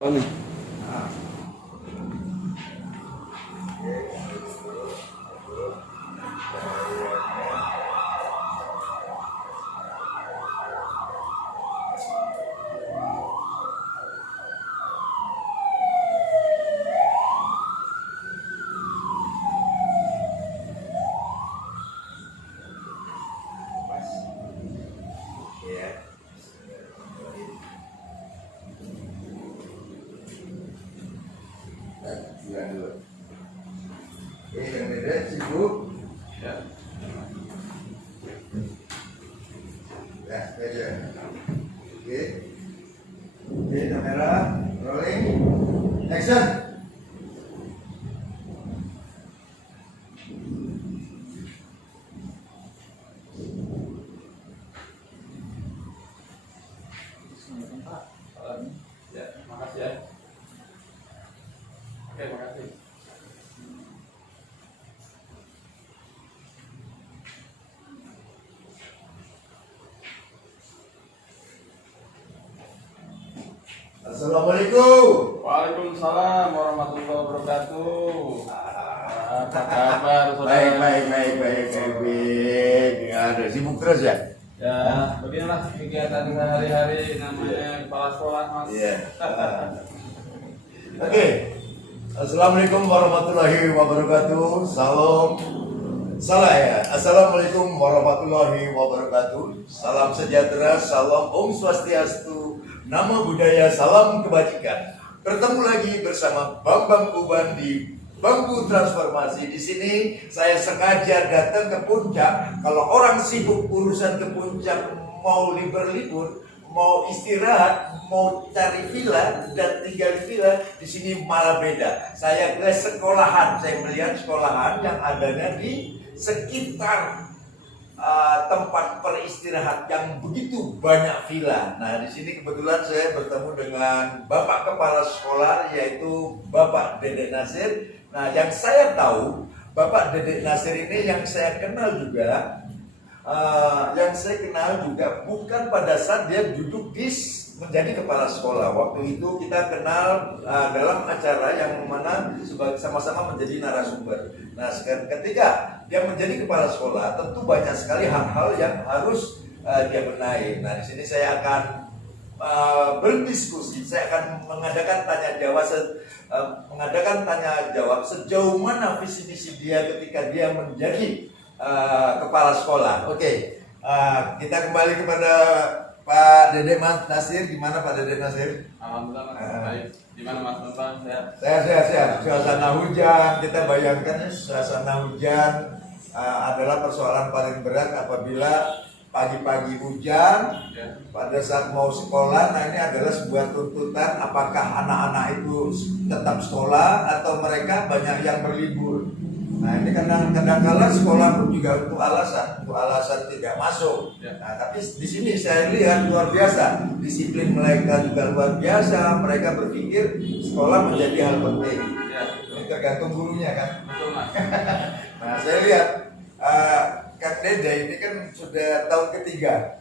Amin. Yang beda sibuk. Ya. Ya, aja. Oke. Oke, kamera rolling. Action. Ya, makasih ya. Oke, makasih. Assalamualaikum. Waalaikumsalam warahmatullahi wabarakatuh. Apa kabar, saudara? Baik. Ada sibuk terus ya? Ya, beginilah kegiatan sehari-hari namanya kepala sekolah, Mas. Iya. Oke. Assalamualaikum warahmatullahi wabarakatuh. Salah ya. Assalamualaikum warahmatullahi wabarakatuh. Salam sejahtera, salam Om Swastiastu, Namo Buddhaya, salam kebajikan. Bertemu lagi bersama Bambang Uban di Bambu Transformasi. Di sini saya sengaja datang ke puncak. Kalau orang sibuk urusan ke puncak, mau libur-libur, mau istirahat, mau cari villa dan tinggal di villa, di sini malah beda. Saya ke sekolahan, saya melihat sekolahan yang adanya di sekitar tempat peristirahat yang begitu banyak villa. Nah, di sini kebetulan saya bertemu dengan Bapak Kepala Sekolah, yaitu Bapak Dedek Nasir. Nah, yang saya tahu Bapak Dedek Nasir ini yang saya kenal juga. Bukan pada saat dia duduk di menjadi kepala sekolah. Waktu itu kita kenal dalam acara yang mana sama-sama menjadi narasumber. Nah, ketika dia menjadi kepala sekolah, tentu banyak sekali hal-hal yang harus dia benahi. Nah, di sini saya akan berdiskusi. Saya akan mengadakan tanya jawab sejauh mana visi misi dia ketika dia menjadi kepala sekolah. Oke. Kita kembali kepada Pak Dedek Nasir. Gimana Pak Dedek Nasir? Alhamdulillah, Mas. Baik. Gimana, Mas Bambang? Sehat? Sehat. Suasana hujan, kita bayangkan ya, suasana hujan adalah persoalan paling berat apabila pagi-pagi hujan pada saat mau sekolah. Nah, ini adalah sebuah tuntutan, apakah anak-anak itu tetap sekolah atau mereka banyak yang berlibur. Nah, ini kadang-kala sekolah pun juga untuk alasan tidak masuk. Nah, tapi di sini saya lihat luar biasa, disiplin mereka juga luar biasa. Mereka berpikir sekolah menjadi hal penting. Ini tergantung gurunya kan. Betul, Mas. Nah, saya lihat Kak Dede ini kan sudah tahun ketiga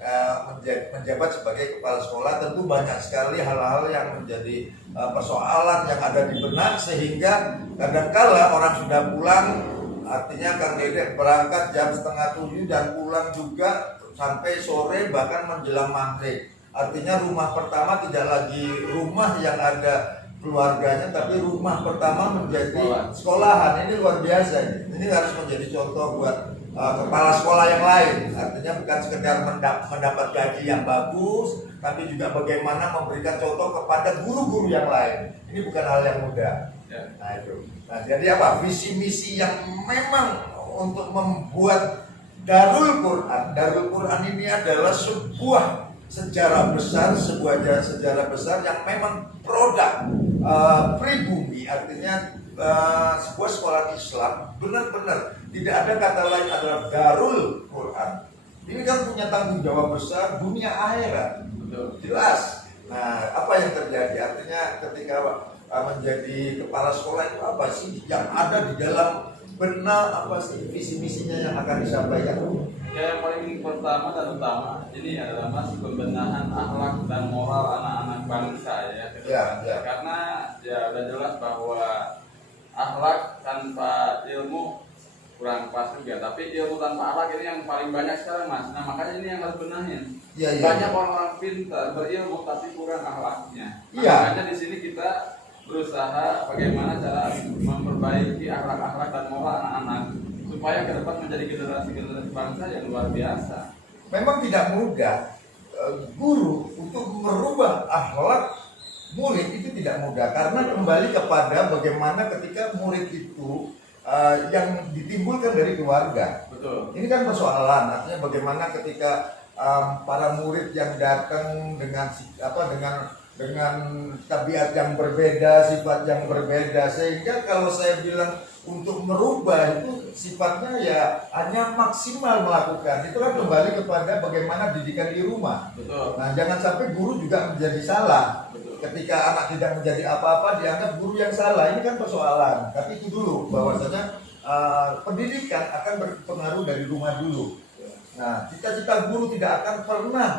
menjabat sebagai kepala sekolah. Tentu banyak sekali hal-hal yang menjadi persoalan yang ada di benak, sehingga kadangkala orang sudah pulang, artinya Kang Dede berangkat jam 6:30 dan pulang juga sampai sore bahkan menjelang maghrib. Artinya rumah pertama tidak lagi rumah yang ada keluarganya, tapi rumah pertama menjadi sekolahan. Ini luar biasa. Ini harus menjadi contoh buat kepala sekolah yang lain. Artinya bukan sekedar mendapat gaji yang bagus, tapi juga bagaimana memberikan contoh kepada guru-guru yang lain. Ini bukan hal yang mudah. Nah, itu. Nah, jadi apa? Visi misi yang memang untuk membuat Darul Quran. Darul Quran ini adalah sebuah sejarah besar yang memang produk pribumi. Artinya sebuah sekolah Islam benar-benar tidak ada kata lain adalah Darul Quran. Ini kan punya tanggung jawab besar dunia akhirat. Jelas. Nah, apa yang terjadi? Artinya ketika menjadi kepala sekolah itu apa sih yang ada di dalam benar apa sih visi misinya yang akan disampaikan? Ya, yang paling pertama dan utama ini adalah mas pembenahan akhlak dan moral anak-anak bangsa ya, ke depan. Ya. Karena ya udah jelas bahwa akhlak tanpa ilmu kurang pas juga, tapi ilmu tanpa akhlak ini yang paling banyak sekarang mas. Nah makanya ini yang harus benahin. Ya. Banyak orang-orang pintar berilmu tapi kurang akhlaknya. Iya. Makanya di sini kita berusaha bagaimana cara memperbaiki akhlak-akhlak dan moral anak-anak supaya ke depan menjadi generasi-generasi bangsa yang luar biasa. Memang tidak mudah guru untuk merubah akhlak murid, itu tidak mudah karena kembali kepada bagaimana ketika murid itu yang ditimbulkan dari keluarga. Betul. Ini kan persoalan, artinya bagaimana ketika para murid yang datang dengan tabiat yang berbeda, sifat yang berbeda, sehingga kalau saya bilang untuk merubah itu sifatnya ya hanya maksimal melakukan. Itu kan kembali kepada bagaimana didikan di rumah. Betul. Nah, jangan sampai guru juga menjadi salah. Betul. Ketika anak tidak menjadi apa-apa dianggap guru yang salah. Ini kan persoalan. Tapi itu dulu bahwasanya pendidikan akan berpengaruh dari rumah dulu. Nah, cita-cita guru tidak akan pernah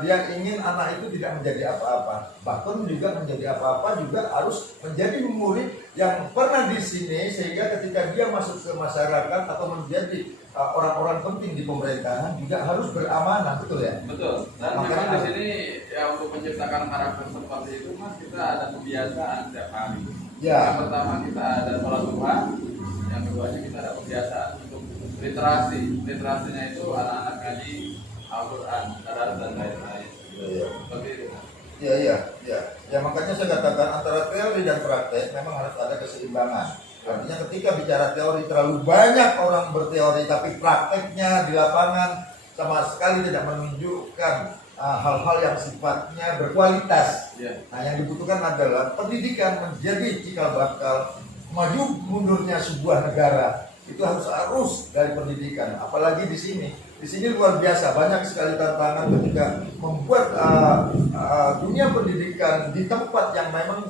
dia ingin anak itu tidak menjadi apa-apa. Bahkan juga menjadi apa-apa juga harus menjadi murid yang pernah di sini, sehingga ketika dia masuk ke masyarakat atau menjadi orang-orang penting di pemerintahan juga harus beramanah, betul ya? Betul. Dan Makanya memang di sini ya untuk menciptakan karakter seperti itu mas kita ada kebiasaan setiap hari. Ya. Yang pertama kita ada sholat Tuhan, yang keduanya kita ada kebiasaan untuk literasi. Literasinya itu anak-anak ngaji Al-Quran, tadarus dan lain-lain. Iya. Seperti itu. Iya. Ya makanya saya katakan antara teori dan praktek memang harus ada keseimbangan. Artinya ketika bicara teori terlalu banyak orang berteori tapi prakteknya di lapangan sama sekali tidak menunjukkan hal-hal yang sifatnya berkualitas. Iya. Nah yang dibutuhkan adalah pendidikan menjadi cikal bakal maju mundurnya sebuah negara. Itu harus dari pendidikan. Apalagi di sini. Di sini luar biasa, banyak sekali tantangan ketika membuat dunia pendidikan di tempat yang memang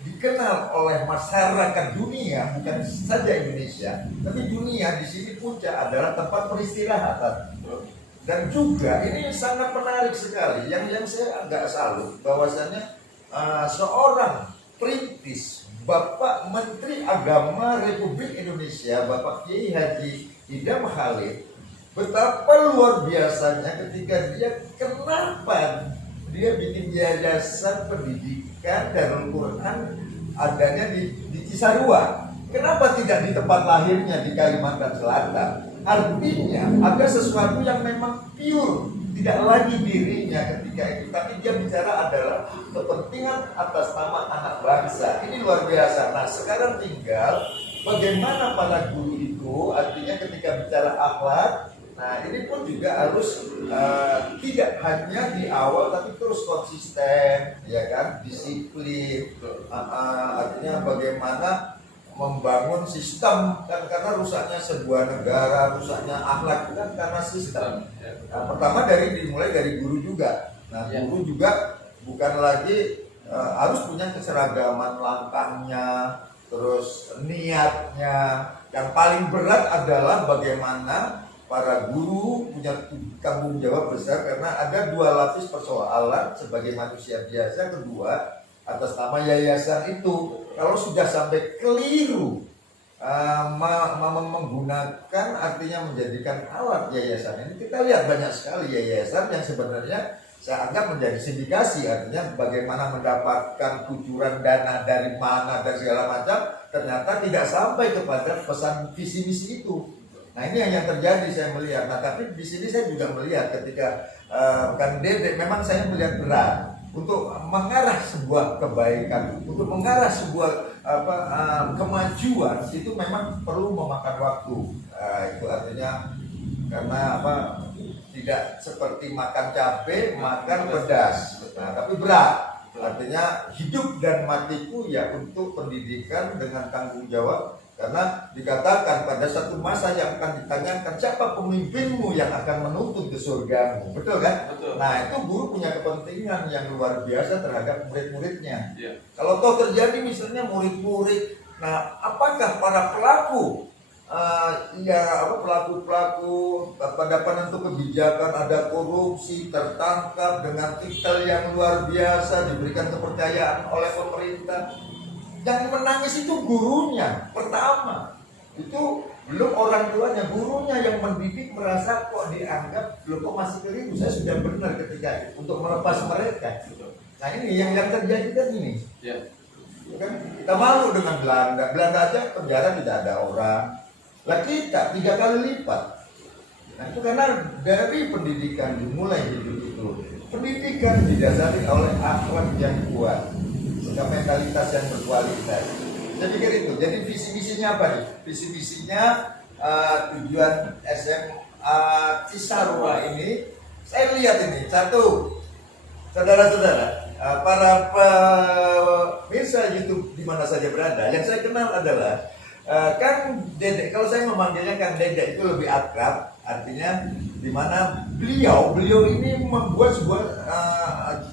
dikenal oleh masyarakat dunia, bukan saja Indonesia, tapi dunia. Di sini puncak adalah tempat peristirahatan. Dan juga ini sangat menarik sekali, yang saya agak salut bahwasanya seorang perintis, Bapak Menteri Agama Republik Indonesia, Bapak Kiai Haji Idham Khalid, betapa luar biasanya ketika kenapa dia bikin yayasan pendidikan Darul Quran adanya di Cisarua. Kenapa tidak di tempat lahirnya di Kalimantan Selatan? Artinya ada sesuatu yang memang pure, tidak lagi dirinya ketika itu, tapi dia bicara adalah kepentingan atas nama anak bangsa. Ini luar biasa. Nah sekarang tinggal bagaimana para guru itu, artinya ketika bicara akhlak. Nah ini pun juga harus tidak hanya di awal tapi terus konsisten, ya kan, disiplin. Artinya bagaimana membangun sistem, kan karena rusaknya sebuah negara, rusaknya akhlak kan karena sistem. Nah, pertama dimulai dari guru juga. Nah guru juga bukan lagi harus punya keseragaman langkahnya, terus niatnya. Yang paling berat adalah bagaimana para guru punya tanggung jawab besar karena ada dua lapis persoalan sebagai manusia biasa. Kedua, atas nama yayasan itu, kalau sudah sampai keliru menggunakan, artinya menjadikan alat yayasan ini, kita lihat banyak sekali yayasan yang sebenarnya saya anggap menjadi sindikasi, artinya bagaimana mendapatkan kucuran dana dari mana dan segala macam, ternyata tidak sampai kepada pesan visi misi itu. Nah ini yang terjadi saya melihat. Nah tapi di sini saya juga melihat ketika Kang Dede, memang saya melihat berat untuk mengarah sebuah kebaikan, untuk mengarah sebuah kemajuan itu memang perlu memakan waktu. Itu artinya karena tidak seperti makan cabai, makan pedas. Nah tapi berat. Artinya hidup dan matiku ya untuk pendidikan dengan tanggung jawab. Karena dikatakan pada satu masa yang akan ditanyakan siapa pemimpinmu yang akan menuntut ke surgamu, betul kan? Betul. Nah itu guru punya kepentingan yang luar biasa terhadap murid-muridnya. Yeah. Kalau toh terjadi misalnya murid-murid Nah, apakah para pelaku pelaku-pelaku pada penentu kebijakan ada korupsi tertangkap dengan titel yang luar biasa, diberikan kepercayaan oleh pemerintah? Yang menangis itu gurunya pertama, itu belum orang tuanya, gurunya yang mendidik merasa kok dianggap belum, kok masih keliru, saya sudah benar ketika untuk melepas mereka. Nah ini yang terjadi kan ini. Ya. Kan kita malu dengan Belanda aja penjara tidak ada orang, lah kita 3 kali lipat. Nah itu karena dari pendidikan dimulai hidup itu, pendidikan didasari oleh akhlak yang kuat, sehingga mentalitas yang berkualitas. Saya pikir itu. Jadi visi misinya apa nih? Visi misinya tujuan SMA Cisarua ini, saya lihat ini satu, saudara-saudara, para pemirsa YouTube di mana saja berada, yang saya kenal adalah Kang Dede. Kalau saya memanggilnya Kang Dede itu lebih akrab, artinya di mana beliau ini membuat sebuah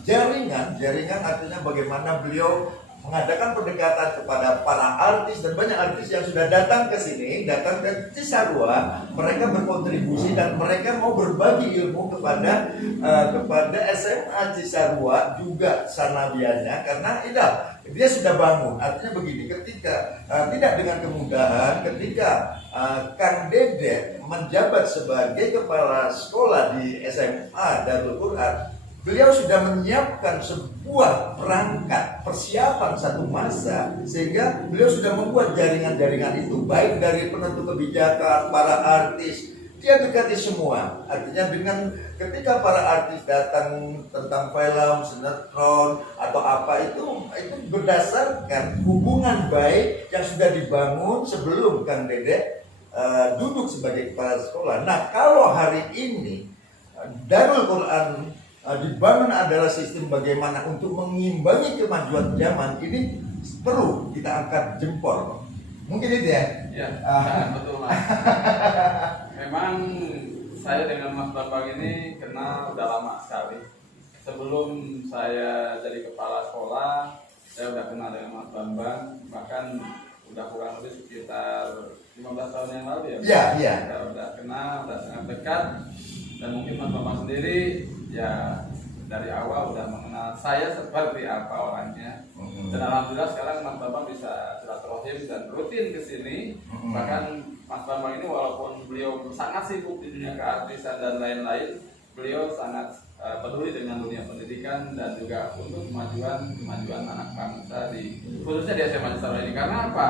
jaringan artinya bagaimana beliau mengadakan pendekatan kepada para artis, dan banyak artis yang sudah datang ke sini, datang ke Cisarua, mereka berkontribusi dan mereka mau berbagi ilmu kepada SMA Cisarua juga sanabianya, karena dia sudah bangun. Artinya begini, ketika tidak dengan kemudahan, ketika Kang Dede menjabat sebagai kepala sekolah di SMA Darul Quran, beliau sudah menyiapkan sebuah perangkat persiapan satu masa, sehingga beliau sudah membuat jaringan-jaringan itu, baik dari penentu kebijakan, para artis, dia dekati semua. Artinya dengan ketika para artis datang tentang film, sinetron atau apa itu berdasarkan hubungan baik yang sudah dibangun sebelum Kang Dede duduk sebagai kepala sekolah. Nah kalau hari ini Darul Quran dibangun adalah sistem bagaimana untuk mengimbangi kemajuan zaman ini, perlu kita angkat jempol. Mungkin itu ya? Ya, betul Mas. Memang saya dengan Mas Bambang ini kenal udah lama sekali. Sebelum saya jadi kepala sekolah, saya udah kenal dengan Mas Bambang, bahkan udah kurang lebih sekitar 15 tahun yang lalu ya. Iya. Kita udah kenal, udah sangat dekat, dan mungkin Mas Bambang sendiri ya dari awal udah mengenal saya seperti apa orangnya. Dan alhamdulillah sekarang Mas Bambang bisa silaturahim dan rutin ke sini. Bahkan Mas Bambang ini walaupun beliau sangat sibuk di dunia keartisan dan lain-lain, beliau sangat peduli dengan dunia pendidikan dan juga untuk kemajuan anak bangsa khususnya di SMA Cisarua ini. Karena apa?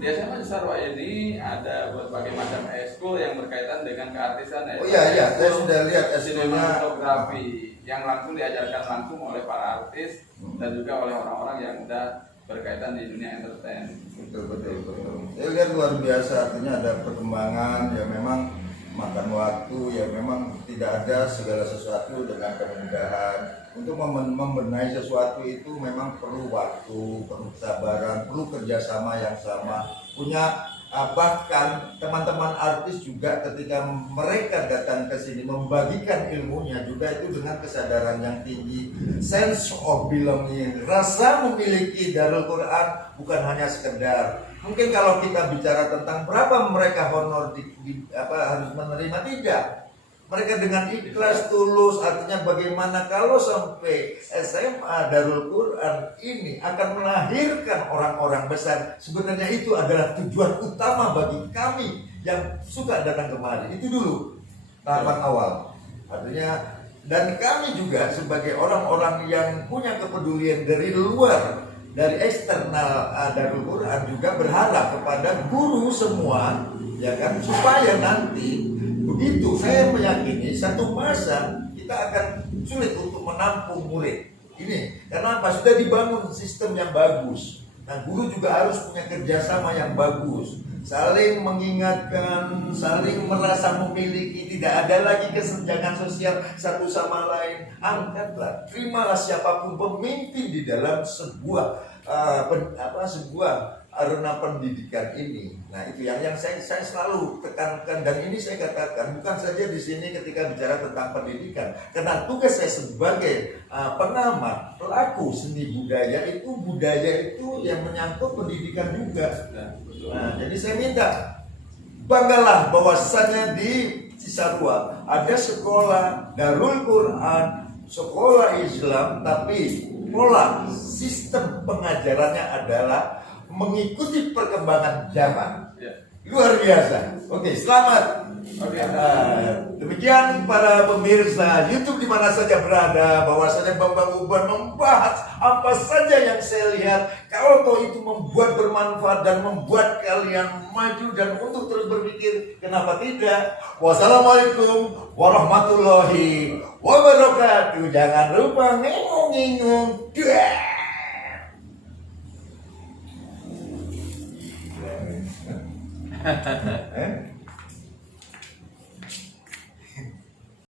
Di SMA Cisarua ini ada berbagai macam ekskul yang berkaitan dengan keartisan. Oh iya, saya sudah lihat ekskulnya, sinematografi yang langsung diajarkan langsung oleh para artis dan juga oleh orang-orang yang udah berkaitan di dunia entertain. Betul. Saya lihat luar biasa, artinya ada perkembangan ya, memang makan waktu ya, memang tidak ada segala sesuatu dengan kemudahan. Untuk membenahi sesuatu itu memang perlu waktu, perlu kesabaran, perlu kerjasama yang sama. Bahkan teman-teman artis juga ketika mereka datang ke sini membagikan ilmunya juga itu dengan kesadaran yang tinggi, sense of belonging, rasa memiliki Darul Quran bukan hanya sekedar. Mungkin kalau kita bicara tentang berapa mereka honor harus menerima, tidak. Mereka dengan ikhlas, tulus, artinya bagaimana kalau sampai SMA Darul Quran ini akan melahirkan orang-orang besar. Sebenarnya itu adalah tujuan utama bagi kami yang suka datang kemari. Itu dulu tahapan awal. Artinya, dan kami juga sebagai orang-orang yang punya kepedulian dari luar, dari eksternal Darul Quran juga berharap kepada guru semua, ya kan, supaya nanti begitu saya meyakini satu masa kita akan sulit untuk menampung murid ini. Karena apa? Sudah dibangun sistem yang bagus. Nah, guru juga harus punya kerjasama yang bagus, saling mengingatkan, saling merasa memiliki, tidak ada lagi kesenjangan sosial satu sama lain. Angkatlah, terimalah siapapun pemimpin di dalam sebuah arena pendidikan ini. Nah itu yang saya selalu tekankan, dan ini saya katakan bukan saja di sini ketika bicara tentang pendidikan, karena tugas saya sebagai pengamat pelaku seni budaya itu yang menyangkut pendidikan juga. Nah, jadi saya minta banggalah bahwasannya di Cisarua ada sekolah Darul Quran, sekolah Islam, tapi pola sistem pengajarannya adalah mengikuti perkembangan zaman. Luar biasa. Oke, selamat. Demikian para pemirsa YouTube di mana saja berada, bahwasanya Bambang Uban membahas apa saja yang saya lihat. Kalau toh itu membuat bermanfaat dan membuat kalian maju dan untuk terus berpikir, kenapa tidak? Wassalamualaikum warahmatullahi wabarakatuh. Jangan lupa ngingung-ngingung. Dah.